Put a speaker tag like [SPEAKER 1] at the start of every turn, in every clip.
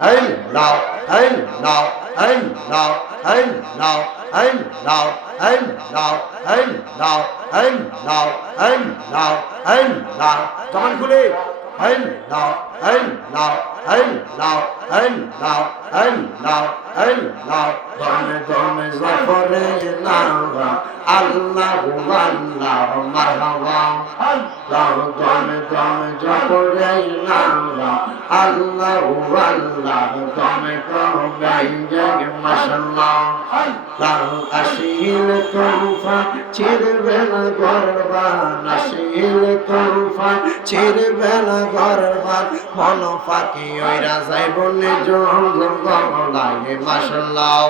[SPEAKER 1] Allah, Allah, Allah, Allah, Allah, Allah, Allah, Allah, Allah, Allah, জমান খুলে Allah, Allah, Allah, Allah, Allah, Allah, দমে দমে জফরে নাওয়া আল্লাহ আল্লাহ মারহাবা আল্লাহ দমে দমে জফরে নাওয়া আল্লাহ আল্লাহ দমে দমে জাগে মাশাআল্লাহ আল্লাহ আসিল তোফা ছিড়বে না গরবান আসিল তোফা ছিড়বে না গরবান মন ফাঁকি ওইরা যাইব নিজ গলায় মাশাআল্লাহ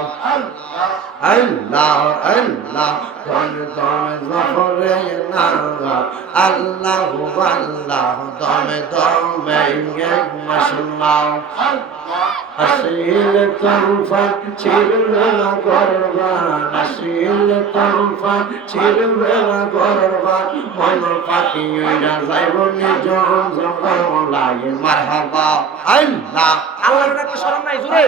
[SPEAKER 1] আল্লাহ আল্লাহ দমে দমে জফরে নাওয়া আল্লাহ আল্লাহ দমে দমে سنگے مسنا اصیل طرفت چھلنا قربان اصیل طرفت چھلنا قربان من فاتی رضائب نجوم زمان لائے مرحبا اللہ
[SPEAKER 2] اللہ کا شرم نہیں زورے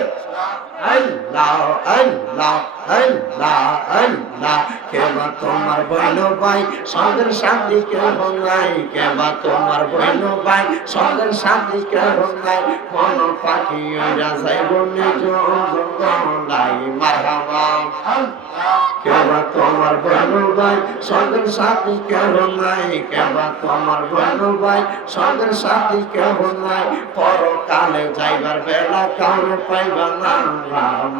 [SPEAKER 1] আল্লাহ আল্লাহ আল্লাহ আল্লাহ। কেবা তোমার বইন ভাই সঙ্গের শান্তি কেহ নাই? কেবা তোমার বইন ভাই সঙ্গের শান্তি কেহ নাই? কোন পাখি ওরা যাইব নিজ নাই? মারহাবা। কেবা তোমার বইন ভাই সঙ্গের সাথী কেহ নাই কেবা তোমার বইন ভাই সঙ্গের সাথী কেহ নাই পরকালে যাইবার বেলা কাউরে পাইবা না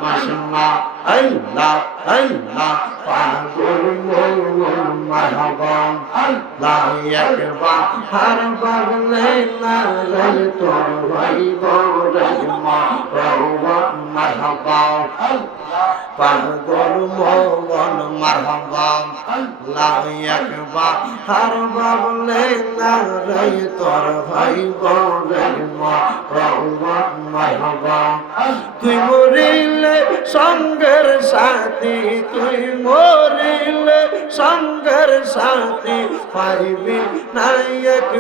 [SPEAKER 1] মাশাআল্লাহ আল্লাহ আল্লাহ পাগল, মরহবান। আল্লাহ একবার হার বাগলে না লাল তোর ভাই বরহমা রওয়া মরহবান। পাগল মরহবান মরহবান। আল্লাহ একবার হার বাগলে না লাল তোর ভাই বরহমা রওয়া মরহবান। তুই মরিলে সঙ্গে সঙ্গের সাথী তুই মরিলে সঙ্গের সাথী পাইবি নাই এক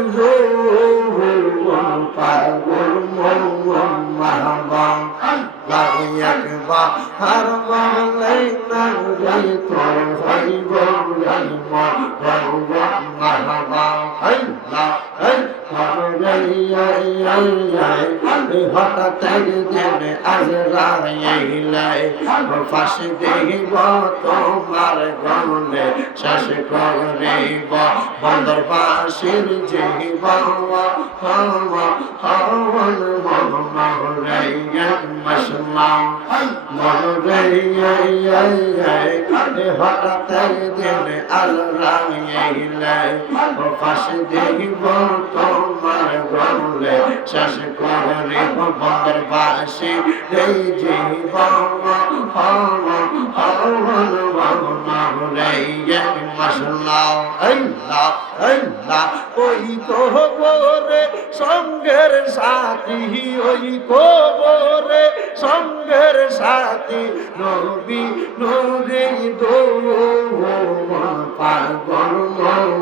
[SPEAKER 1] পাগল এক বা হার মালে হঠাৎ দিনে আজ রাইলাই ফাঁসি দেব তোমার গমনে শেষ করিব বন্দর বাসির জীব হওয়ান হঠাৎ দিনে আল রাইলাই ফাঁসি দেব তোমার তোমার গমলে শেষ করে বন্ধের বাসে। এই যে ওই কোবরে সঙ্গের সাথী, ওই কোবরে সঙ্গের সাথী, নবী নদী দো পাগল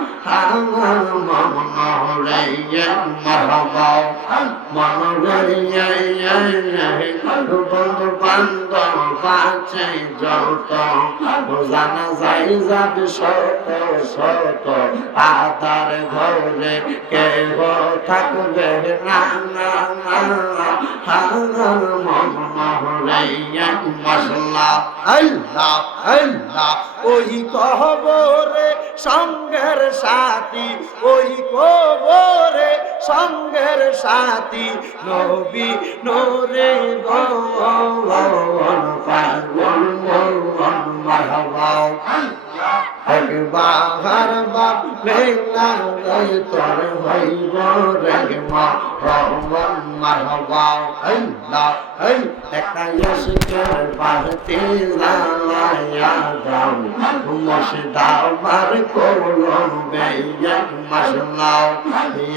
[SPEAKER 1] জানা যাই যাবে শত শত আদার ঘরে কেব থাকবে না না না হার মন মহরাইয়া মশলা আল্লাহ আল্লাহ, ওই কহবরে সঙ্গের সাথী, ওই কবরে সঙ্গের সাথী, নবী নোরে গন পাগল মন মাহবাও একবার বাপ মেলা এই তোর হইব রে মা রহমান মারহবা আল্লাহ এই একটা ইসকের বাহতে লালায়া দাও মসদা মার কোলম বেয়া মাসলাও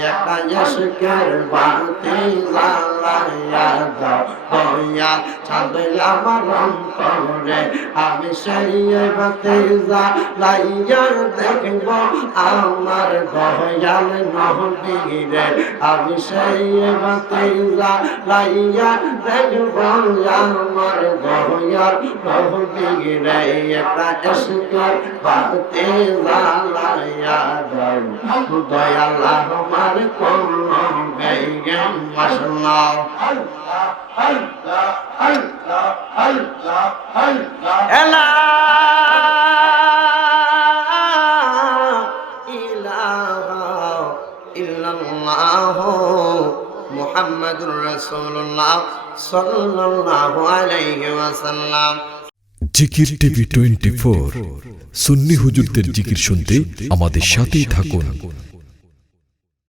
[SPEAKER 1] একটা ইসকের বাহতে লালায়া দাও দয়া চাঁদ আমার অন্তরে আমি সেই বাতি জ্বালাইয়া দেখব, আমার দয়াল নহবীরে আমি সেই বাতি জ্বালাইয়া দেখব, আমার দয়াল নহবীরে একটা এসকের বাতি জ্বালাইয়া দাও দয়াল আমার কোন বেগম মশলাও এলা ইলাহা ইল্লাল্লাহ মুহাম্মাদুর রাসূলুল্লাহ সাল্লাল্লাহু আলাইহি ওয়াসাল্লাম।
[SPEAKER 3] জিকির টিভি টোয়েন্টি ফোর। সুন্নি হুজুরদের জিকির শুনতে আমাদের সাথেই থাকুন।